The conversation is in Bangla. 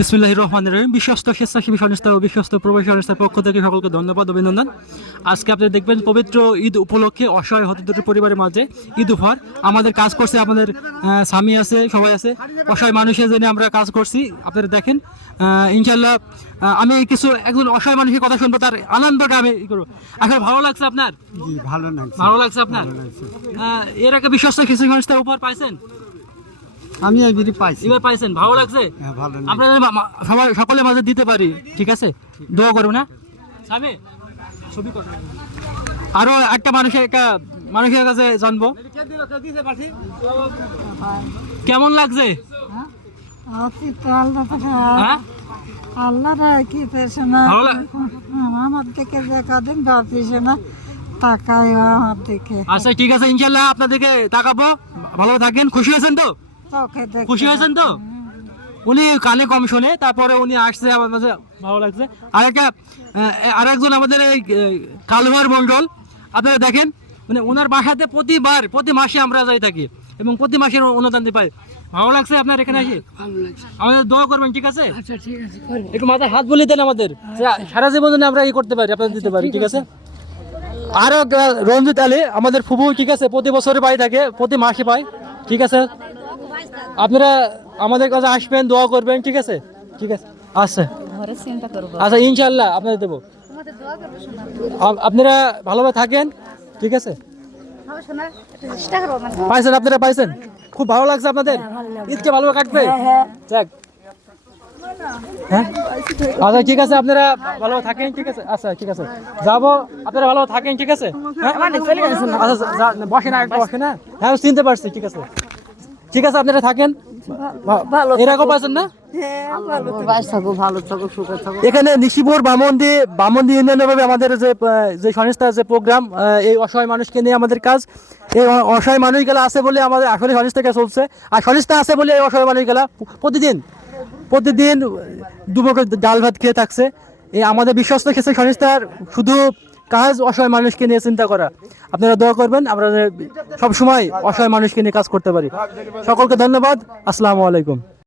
বিসমিল্লাহির রহমানির রহিম। বিশ্বস্ত স্বেচ্ছাসেবী সংস্থা ও বিশ্বস্ত প্রবাসী সংস্থার পক্ষ থেকে সকলকে ধন্যবাদ, অভিনন্দন। আজকে আপনারা দেখবেন পবিত্র ঈদ উপলক্ষে অসহায় হতদরিদ্র পরিবারের মাঝে ঈদ উপহার আমাদের কাজ করছে। আমাদের স্বামী আছে, সবাই আছে, অসহায় মানুষের জন্য আমরা কাজ করছি। আপনারা দেখেন ইনশাল্লাহ আমি কিছু একজন অসহায় মানুষের কথা শুনবো, তার আনন্দটা আমি করবো। আসলে ভালো লাগছে আপনার? ভালো লাগছে আপনার? এর আগে বিশ্বস্ত কিছু সংস্থার উপহার পাইছেন? আমি এইবারই পাইছি। এবার পাইছেন, ভালো লাগছে? আপনাদের সবাই সকলের মাঝে দিতে পারি, ঠিক আছে? দোয়া করো না স্বামী, ছবি করো। আরো একটা মানুষের কাছে জানবো, কেমন লাগছে? আল্লাহ কি পেয়েছে না আমার থেকে কদিন পেয়েছে না তাকায় আমার দিকে। আচ্ছা ঠিক আছে, ইনশাল্লাহ আপনাদেরকে তাকাবো। ভালো থাকেন, খুশি হয়েছেন তো? খুশি হয়েছেন তো? উনি কানে কম শোনে, তারপরে উনি আসছে আমার মাঝে, ভালো লাগছে। আর একজন আমাদের এই কালুয়ার মন্ডল, আপনারা দেখেন মানে ওনার বাসাতে প্রতি মাসে আমরা যাই থাকি এবং প্রতি মাসের অনুদান পাই। ভালো লাগছে আপনার এখানে এসে? আমাদের দোয়া করবেন, ঠিক আছে? একটু মাথায় হাত বলে দেন আমাদের, সারা জীবন আমরা এই করতে পারি, আপনাদের দিতে পারি, ঠিক আছে? আরো রঞ্জিত আলী আমাদের ফুফু, ঠিক আছে, প্রতি বছরে পাই থাকে, প্রতি মাসে পাই, ঠিক আছে? আপনারা আমাদের কাছে আসবেন, দোয়া করবেন, ঠিক আছে? ঠিক আছে, আচ্ছা আচ্ছা, ইনশাল্লাহ আপনাদের দেবো। আপনারা ভালোভাবে থাকেন, ঠিক আছে? পাইছেন, আপনারা পাইছেন, খুব ভালো লাগছে আপনাদের? ঈদকে ভালোভাবে কাটবে? যাক, হ্যাঁ আচ্ছা ঠিক আছে, আপনারা ভালো থাকেন, ঠিক আছে? আচ্ছা ঠিক আছে, যাবো, আপনারা ভালো থাকেন, ঠিক আছে? আচ্ছা বসে না, একটু বসে না, হ্যাঁ চিনতে পারছি, ঠিক আছে? ঠিক আছে, আপনারা থাকেন, এরকম পাচ্ছেন না? এখানে নিশিপুর বামন্দি ইউনিয়নের ভাবে আমাদের যে সংস্থা, যে প্রোগ্রাম, এই অসহায় মানুষকে নিয়ে আমাদের কাজ। এই অসহায় মানুষগুলো আছে বলে আমাদের আসলে সংস্থাকে চলছে, আর সংস্থা আছে বলে এই অসহায় মানুষগুলা প্রতিদিন দুপুর ডাল ভাত খেয়ে থাকছে। এই আমাদের বিশ্বস্ত ক্ষেত্রে সংস্থার শুধু কাজ অসহায় মানুষকে নিয়ে চিন্তা করা। আপনারা দোয়া করবেন, আমরা সবসময় অসহায় মানুষকে নিয়ে কাজ করতে পারি। সকলকে ধন্যবাদ, আসসালামু আলাইকুম।